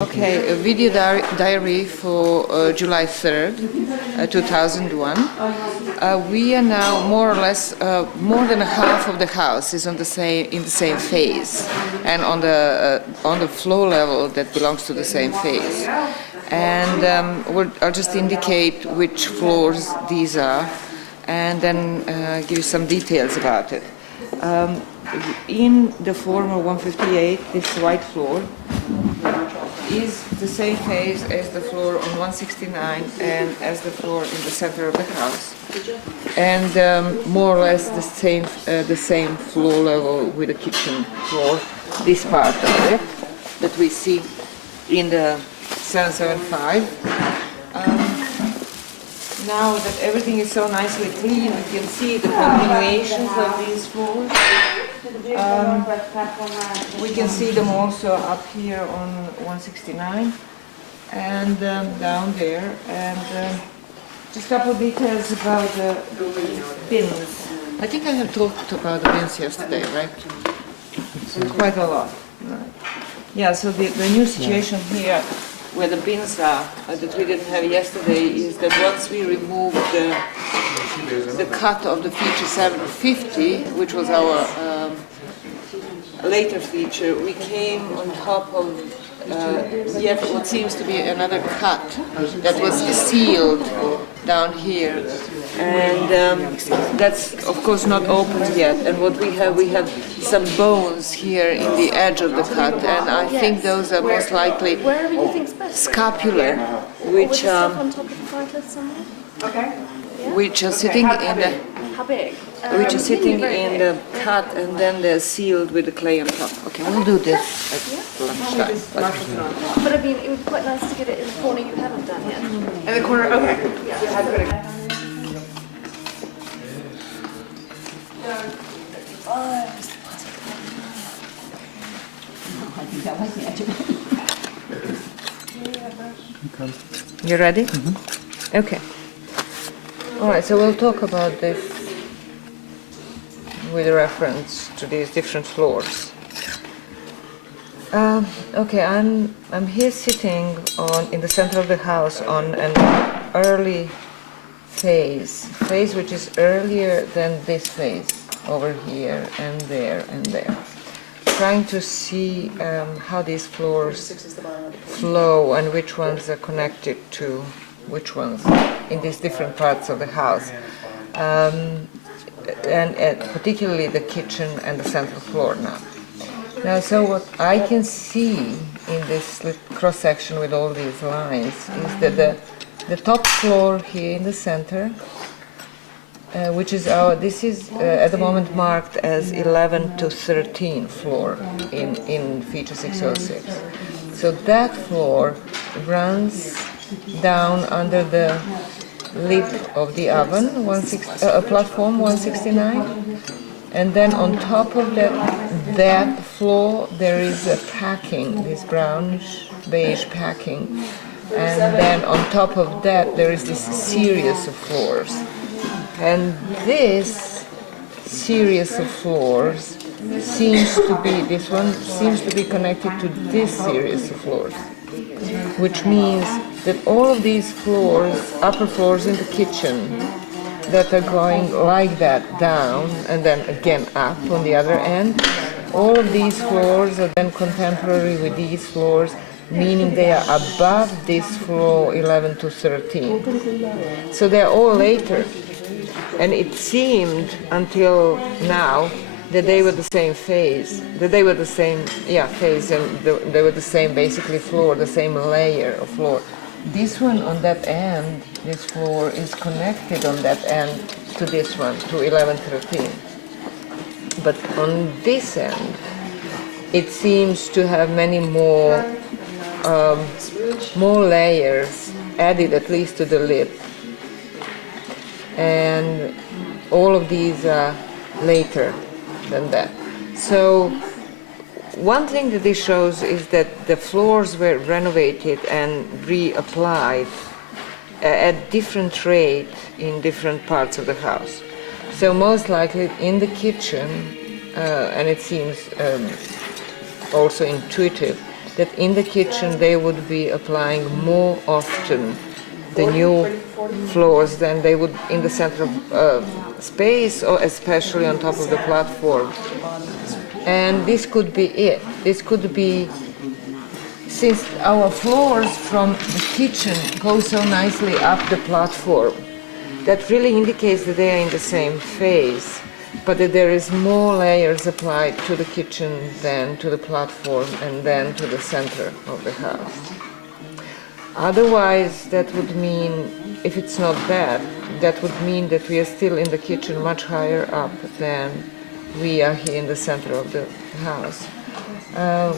Okay, a video diary for July 3rd, 2001. We are now more or less, more than half of the house is in the same phase, and on the floor level that belongs to the same phase. And I'll just indicate which floors these are, and then give you some details about it. In the former 158, this white floor is the same phase as the floor on 169 and as the floor in the center of the house, and more or less the same floor level with the kitchen floor. This part of it that we see in the 775. Now that everything is so nicely clean, you can see the continuations of these floors. We can see them also up here on 169 and down there. And just a couple of details about the bins. I think I have talked about the bins yesterday, right? So quite a lot. Right. Yeah, so the new situation here where the bins are that we didn't have yesterday is that once we removed the cut of the feature 750, which was our later feature, we came on top of yet what seems to be another cut that was sealed down here, and that's of course not open yet. And what we have some bones here in the edge of the cut, and I think those are most likely scapular, which on top of the fireplace somewhere? Okay. Which are sitting in the How big? which are sitting in the cut, and then they're sealed with the clay on top. Okay, we'll do this at lunchtime. But I mean, it would be quite nice to get it in the corner you haven't done yet. In the corner, okay. You ready? Mm-hmm. Okay. All right, so we'll talk about this with reference to these different floors. Okay, I'm here sitting in the center of the house on an early phase which is earlier than this phase over here and there and there, trying to see how these floors flow and which ones are connected to which ones in these different parts of the house, and particularly the kitchen and the central floor now. So what I can see in this cross section with all these lines is that the top floor here in the center, which is this is at the moment marked as 11 to 13 floor in feature 606. So that floor runs down under the lid of the oven, platform 169, and then on top of that floor there is a packing, this brownish beige packing, and then on top of that there is this series of floors, and this series of floors seems to be connected to this series of floors, which means that all of these floors, upper floors in the kitchen, that are going like that down and then again up on the other end, all of these floors are then contemporary with these floors, meaning they are above this floor 11 to 13. So they're all later, and it seemed until now that they were the same phase, that they were the same phase, and they were the same basically floor, the same layer of floor. This one on that end, this floor is connected on that end to this one, to 1113. But on this end, it seems to have many more layers added, at least to the lid. And all of these are later than that. So one thing that this shows is that the floors were renovated and reapplied at different rate in different parts of the house. So most likely in the kitchen, and it seems also intuitive, that in the kitchen they would be applying more often the new floors than they would in the center of space, or especially on top of the platform. And this could be it. This could be, since our floors from the kitchen go so nicely up the platform, that really indicates that they are in the same phase, but that there is more layers applied to the kitchen than to the platform and then to the center of the house. Otherwise, that would mean, if it's not that, that would mean that we are still in the kitchen much higher up than we are here in the center of the house,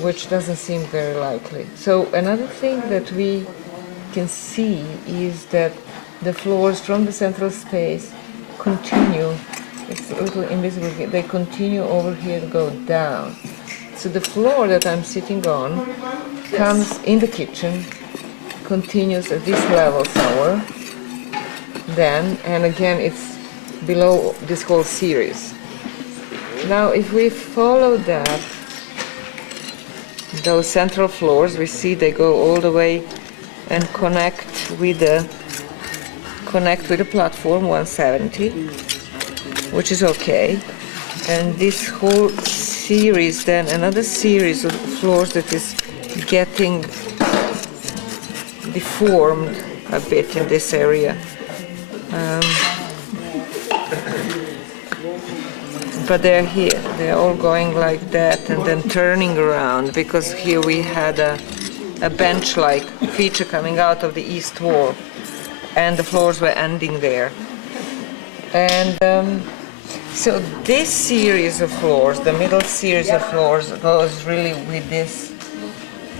which doesn't seem very likely. So another thing that we can see is that the floors from the central space continue, it's a little invisible, they continue over here to go down. So the floor that I'm sitting on comes in the kitchen, continues at this level somewhere, then, and again it's below this whole series. Now if we follow that, those central floors, we see they go all the way and connect with the platform 170, which is okay. And this whole series, then another series of floors that is getting deformed a bit in this area. But they're here, they're all going like that and then turning around, because here we had a bench-like feature coming out of the east wall and the floors were ending there. And so this series of floors, the middle series of floors, goes really with this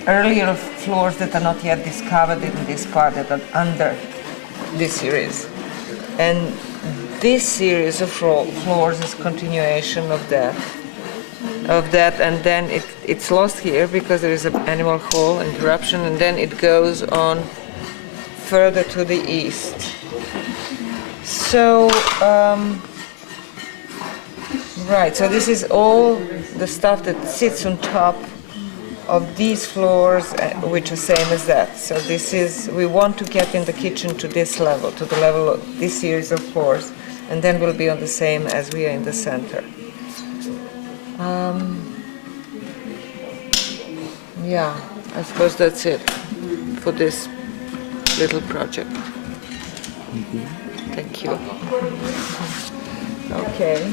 earlier floors that are not yet discovered in this part, that are under this series. And this series of floors is continuation of that, and then it's lost here because there is an animal hall interruption, and then it goes on further to the east. So, right, so this is all the stuff that sits on top of these floors, which are same as that. So this is, we want to get in the kitchen to this level, to the level of this series of floors, and then we'll be on the same as we are in the center. Yeah, I suppose that's it for this little project. Thank you. Okay.